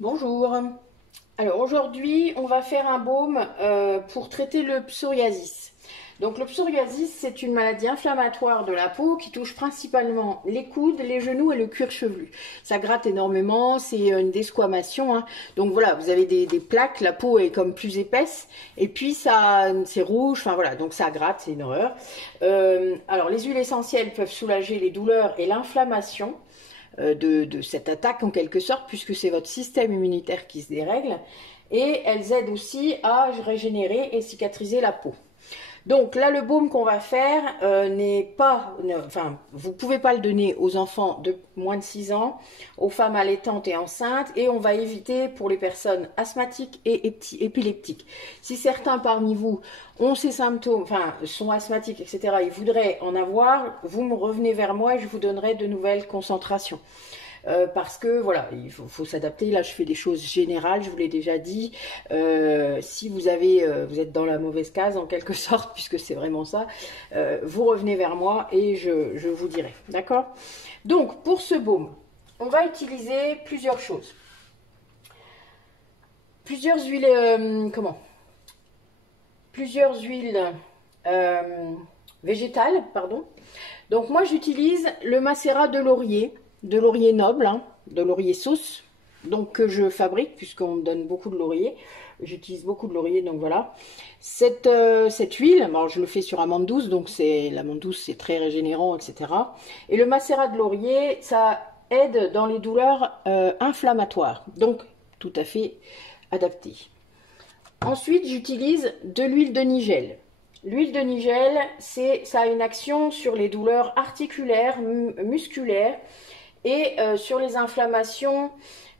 Bonjour. Alors aujourd'hui, on va faire un baume pour traiter le psoriasis. Donc le psoriasis, c'est une maladie inflammatoire de la peau qui touche principalement les coudes, les genoux et le cuir chevelu. Ça gratte énormément, c'est une desquamation, hein. Donc voilà, vous avez des plaques, la peau est comme plus épaisse et puis ça, c'est rouge, enfin voilà, donc ça gratte, c'est une horreur. Alors les huiles essentielles peuvent soulager les douleurs et l'inflammation de cette attaque en quelque sorte, puisque c'est votre système immunitaire qui se dérègle, et elles aident aussi à régénérer et cicatriser la peau. Donc là, le baume qu'on va faire n'est pas, enfin, vous pouvez pas le donner aux enfants de moins de 6 ans, aux femmes allaitantes et enceintes, et on va éviter pour les personnes asthmatiques et épileptiques. Si certains parmi vous ont ces symptômes, enfin, sont asthmatiques, etc., et voudraient en avoir, vous me revenez vers moi et je vous donnerai de nouvelles concentrations. Parce que voilà, il faut s'adapter. Là, je fais des choses générales, je vous l'ai déjà dit. Si vous vous êtes dans la mauvaise case en quelque sorte, puisque c'est vraiment ça, vous revenez vers moi et je vous dirai. D'accord? Donc, pour ce baume, on va utiliser plusieurs choses. Plusieurs huiles, Plusieurs huiles végétales, pardon. Donc, moi, j'utilise le macérat de laurier noble, hein, de laurier sauce, donc que je fabrique puisqu'on me donne beaucoup de laurier. J'utilise beaucoup de laurier, donc voilà. Cette huile, alors je le fais sur amande douce, donc l'amande douce, c'est très régénérant, etc. Et le macérat de laurier, ça aide dans les douleurs inflammatoires, donc tout à fait adapté. Ensuite, j'utilise de l'huile de nigel. L'huile de nigel, ça a une action sur les douleurs articulaires, musculaires, et sur les inflammations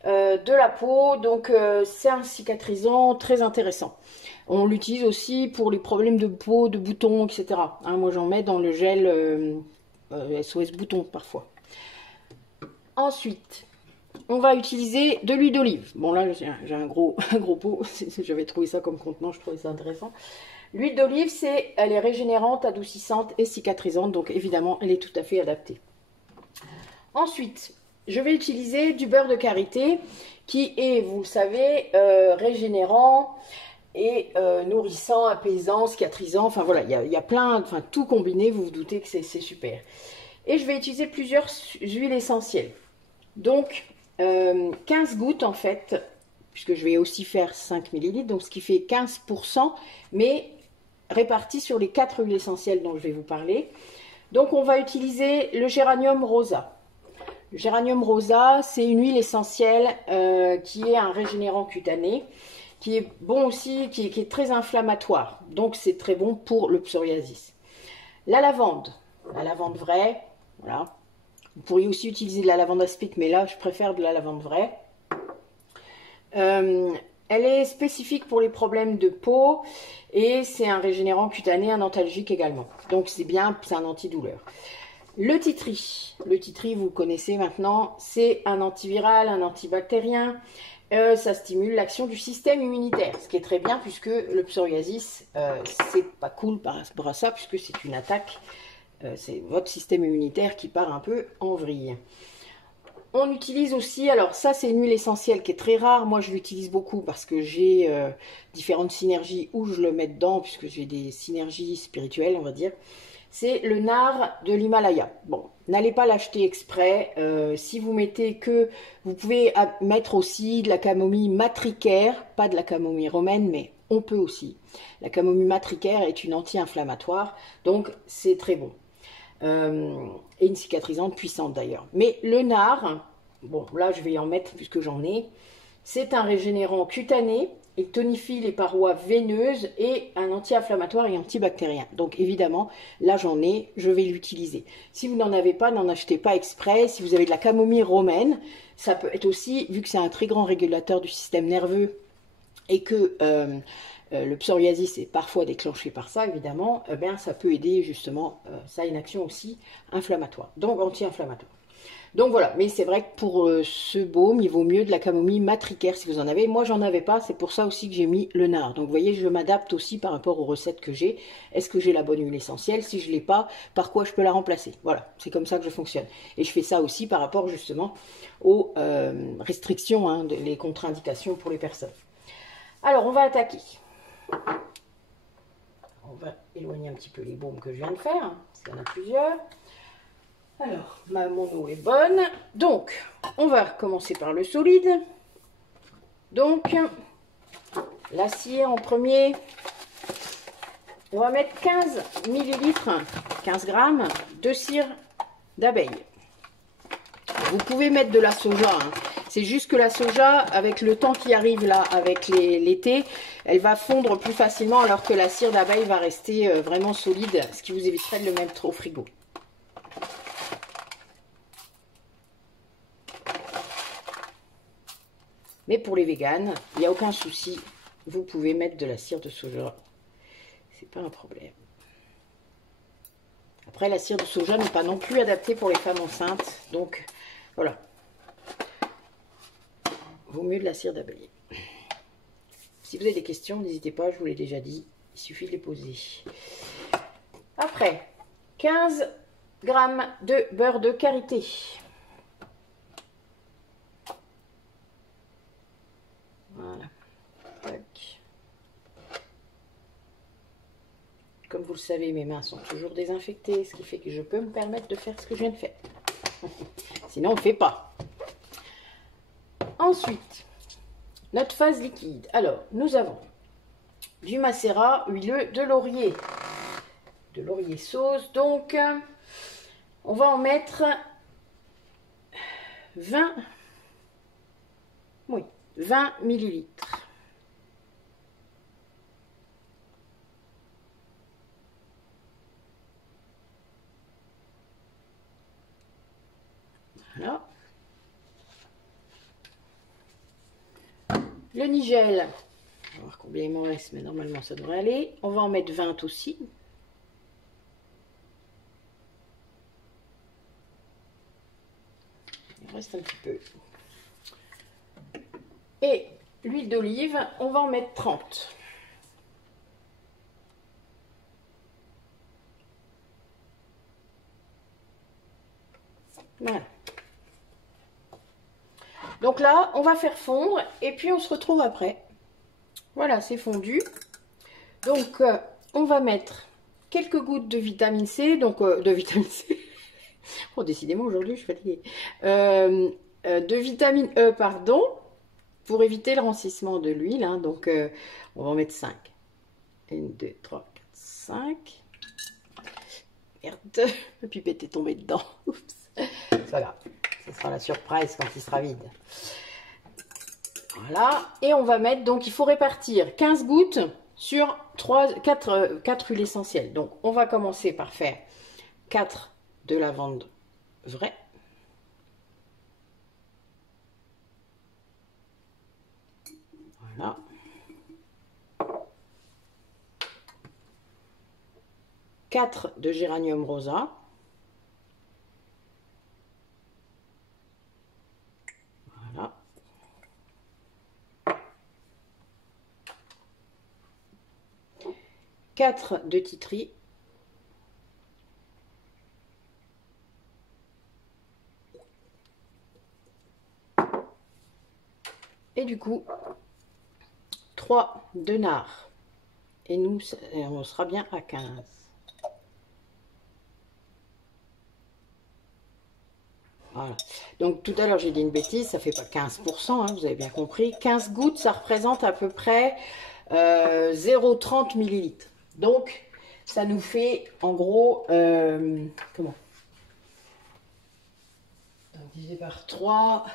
de la peau, donc c'est un cicatrisant très intéressant. On l'utilise aussi pour les problèmes de peau, de boutons, etc. Hein, moi j'en mets dans le gel SOS boutons parfois. Ensuite, on va utiliser de l'huile d'olive. Bon là j'ai un gros pot, j'avais trouvé ça comme contenant, je trouvais ça intéressant. L'huile d'olive, elle est régénérante, adoucissante et cicatrisante, donc évidemment elle est tout à fait adaptée. Ensuite, je vais utiliser du beurre de karité qui est, vous le savez, régénérant et nourrissant, apaisant, cicatrisant. Enfin voilà, il y a plein, enfin tout combiné, vous vous doutez que c'est super. Et je vais utiliser plusieurs huiles essentielles. Donc 15 gouttes en fait, puisque je vais aussi faire 5 ml, donc ce qui fait 15%, mais réparti sur les 4 huiles essentielles dont je vais vous parler. Donc on va utiliser le géranium rosa. Le géranium rosa, c'est une huile essentielle qui est un régénérant cutané, qui est bon aussi, qui est très inflammatoire. Donc c'est très bon pour le psoriasis. La lavande vraie, voilà. Vous pourriez aussi utiliser de la lavande aspic, mais là je préfère de la lavande vraie. Elle est spécifique pour les problèmes de peau et c'est un régénérant cutané, un antalgique également. Donc c'est bien, c'est un antidouleur. Le titri, vous connaissez maintenant, c'est un antiviral, un antibactérien. Ça stimule l'action du système immunitaire, ce qui est très bien puisque le psoriasis, c'est pas cool par rapport à ça puisque c'est une attaque, c'est votre système immunitaire qui part un peu en vrille. On utilise aussi, alors ça c'est une huile essentielle qui est très rare, moi je l'utilise beaucoup parce que j'ai différentes synergies où je le mets dedans puisque j'ai des synergies spirituelles on va dire. C'est le nard de l'Himalaya. Bon, n'allez pas l'acheter exprès. Si vous mettez que... Vous pouvez mettre aussi de la camomille matricaire, pas de la camomille romaine, mais on peut aussi. La camomille matricaire est une anti-inflammatoire, donc c'est très bon. Et une cicatrisante puissante d'ailleurs. Mais le nard, bon là je vais en mettre puisque j'en ai, c'est un régénérant cutané. Il tonifie les parois veineuses et un anti-inflammatoire et antibactérien. Donc évidemment, là j'en ai, je vais l'utiliser. Si vous n'en avez pas, n'en achetez pas exprès. Si vous avez de la camomille romaine, ça peut être aussi, vu que c'est un très grand régulateur du système nerveux et que le psoriasis est parfois déclenché par ça, évidemment, ça peut aider justement, ça a une action aussi inflammatoire, donc anti-inflammatoire. Donc voilà, mais c'est vrai que pour ce baume, il vaut mieux de la camomille matricaire si vous en avez. Moi, j'en avais pas, c'est pour ça aussi que j'ai mis le nard. Donc vous voyez, je m'adapte aussi par rapport aux recettes que j'ai. Est-ce que j'ai la bonne huile essentielle? Si je l'ai pas, par quoi je peux la remplacer? Voilà, c'est comme ça que je fonctionne. Et je fais ça aussi par rapport justement aux restrictions, hein, les contre-indications pour les personnes. Alors, on va attaquer. On va éloigner un petit peu les baumes que je viens de faire, hein, parce qu'il y en a plusieurs. Alors, mon eau est bonne. Donc, on va commencer par le solide. Donc, la cire en premier. On va mettre 15 millilitres, 15 grammes de cire d'abeille. Vous pouvez mettre de la soja. Hein. C'est juste que la soja, avec le temps qui arrive là, avec l'été, elle va fondre plus facilement, alors que la cire d'abeille va rester vraiment solide, ce qui vous éviterait de le mettre au frigo. Mais pour les véganes, il n'y a aucun souci. Vous pouvez mettre de la cire de soja. C'est pas un problème. Après, la cire de soja n'est pas non plus adaptée pour les femmes enceintes. Donc, voilà. Vaut mieux de la cire d'abeille. Si vous avez des questions, n'hésitez pas, je vous l'ai déjà dit. Il suffit de les poser. Après, 15 grammes de beurre de karité. Voilà. Tac. Comme vous le savez, mes mains sont toujours désinfectées, ce qui fait que je peux me permettre de faire ce que je viens de faire. Sinon, on ne fait pas. Ensuite, notre phase liquide. Alors, nous avons du macérat huileux de laurier. De laurier sauce. Donc, on va en mettre 20 millilitres. Voilà. Le nigel, on va voir combien il m'en reste, mais normalement ça devrait aller. On va en mettre 20 aussi. Il reste un petit peu. Et l'huile d'olive, on va en mettre 30. Voilà. Donc là, on va faire fondre et puis on se retrouve après. Voilà, c'est fondu. Donc, on va mettre quelques gouttes de vitamine C. Donc, de vitamine C. Oh, décidément, aujourd'hui, je suis fatiguée. De vitamine E, pardon, pour éviter le rancissement de l'huile. Hein. Donc, on va en mettre 5. 1, 2, 3, 4, 5. Merde, la pipette est tombée dedans. Oups. C'est pas grave. Ce sera la surprise quand il sera vide. Voilà. Et on va mettre, donc il faut répartir 15 gouttes sur 4 huiles essentielles. Donc on va commencer par faire 4 de lavande vraie. Voilà. 4 de géranium rosa. Voilà. 4 de titri. Et du coup, 3 de nard. Et nous, on sera bien à 15. Voilà. Donc tout à l'heure j'ai dit une bêtise, ça fait pas 15%, hein, vous avez bien compris. 15 gouttes, ça représente à peu près 0,30 millilitres. Donc ça nous fait en gros, comment, donc, divisé par 3,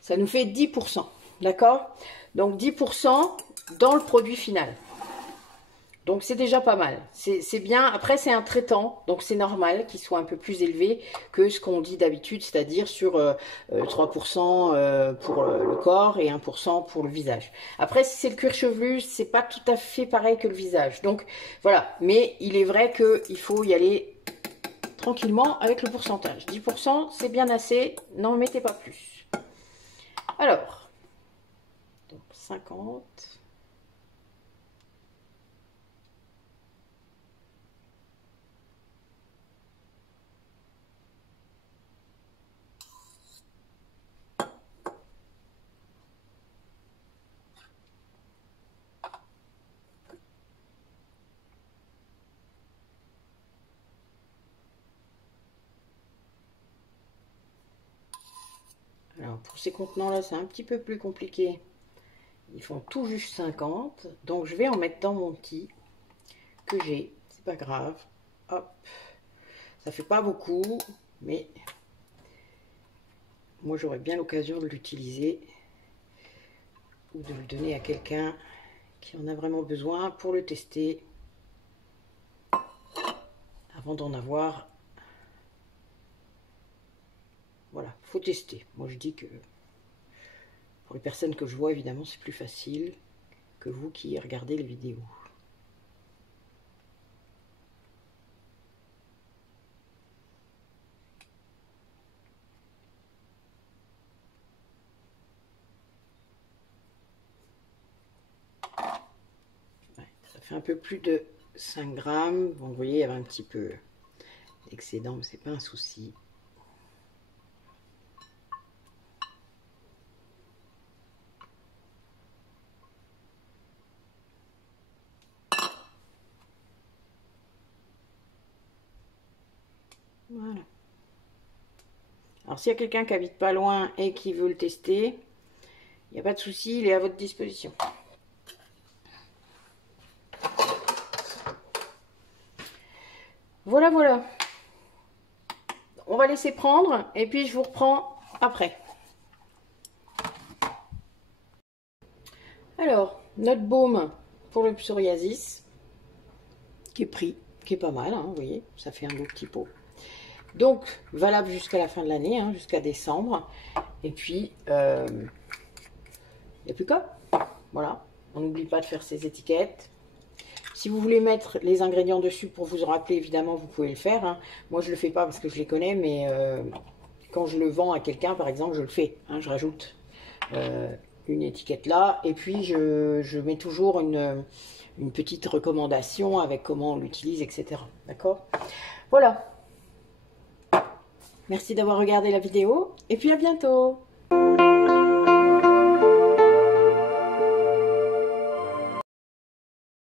ça nous fait 10%. D'accord? Donc 10% dans le produit final. Donc c'est déjà pas mal, c'est bien. Après c'est un traitant, donc c'est normal qu'il soit un peu plus élevé que ce qu'on dit d'habitude, c'est-à-dire sur 3% pour le corps et 1% pour le visage. Après si c'est le cuir chevelu, c'est pas tout à fait pareil que le visage. Donc voilà, mais il est vrai qu'il faut y aller tranquillement avec le pourcentage. 10% c'est bien assez, n'en mettez pas plus. Alors, donc 50... Alors pour ces contenants-là, c'est un petit peu plus compliqué. Ils font tout juste 50. Donc je vais en mettre dans mon petit que j'ai. C'est pas grave. Hop. Ça fait pas beaucoup, mais moi j'aurais bien l'occasion de l'utiliser ou de le donner à quelqu'un qui en a vraiment besoin pour le tester avant d'en avoir. Voilà, faut tester. Moi je dis que pour les personnes que je vois, évidemment, c'est plus facile que vous qui regardez les vidéos. Ouais, ça fait un peu plus de 5 grammes. Bon, vous voyez, il y avait un petit peu d'excédent, mais c'est pas un souci. Voilà. Alors s'il y a quelqu'un qui habite pas loin et qui veut le tester, il n'y a pas de souci, il est à votre disposition. Voilà, voilà. On va laisser prendre et puis je vous reprends après. Alors, notre baume pour le psoriasis, qui est pris, qui est pas mal, hein, vous voyez, ça fait un beau petit pot. Donc, valable jusqu'à la fin de l'année, hein, jusqu'à décembre. Et puis, il n'y a plus qu'à. Voilà, on n'oublie pas de faire ses étiquettes. Si vous voulez mettre les ingrédients dessus pour vous en rappeler, évidemment, vous pouvez le faire. Hein. Moi, je ne le fais pas parce que je les connais, mais quand je le vends à quelqu'un, par exemple, je le fais. Hein, je rajoute une étiquette là. Et puis, je mets toujours une petite recommandation avec comment on l'utilise, etc. D'accord? Voilà. Merci d'avoir regardé la vidéo. Et puis, à bientôt.